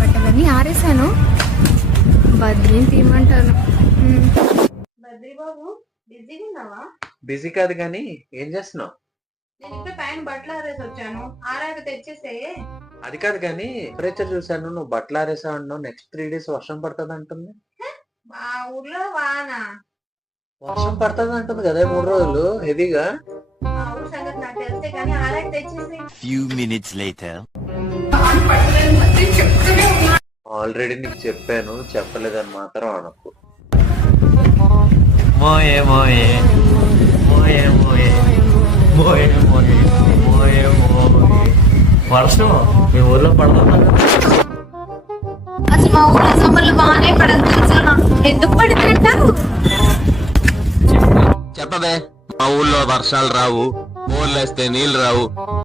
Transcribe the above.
బట్టలన్నీ ఆరేసాను. బద్రీని తీయమంటాను. బద్రీ బాబు బిజీగా ఉన్నావా? బిజీ కాదు కానీ ఏం చేస్తున్నావు? నేను ఇప్పుడే పైన బట్టలు ఆరేసి వచ్చాను. ఆరాక తెచ్చేసే. అది కాదు కానీ టెంపరేచర్ చూసాను, నువ్వు బట్టలు ఆరేసా అన్నావు. నెక్స్ట్ 3 days వర్షం పడుతుంది అంటుంది. మా ఊర్లో వాన. వర్షం పడుతుంది అంటుంది కదా 3 రోజులు హెవీగా. మా ఊరు సంగతి నాకు తెలిసే కానీ ఆరాక తెచ్చేసే. Few minutes later. ఆల్రెడీ నీకు చెప్పాను, చెప్పలేదని మాత్రం అనకు. మోయే మోయే మోయే మోయే మోయే మోయే మోయే మోయే. వర్షం మీ ఊర్లో పడుతుందా? అసలు మా ఊర్లో సమ్మర్లు బాగానే పడదు తెలుసా? ఎందుకు పడుతుంటావు? చెప్పవే, మా ఊళ్ళో వర్షాలు రావు, బోర్లేస్తే నీళ్లు రావు,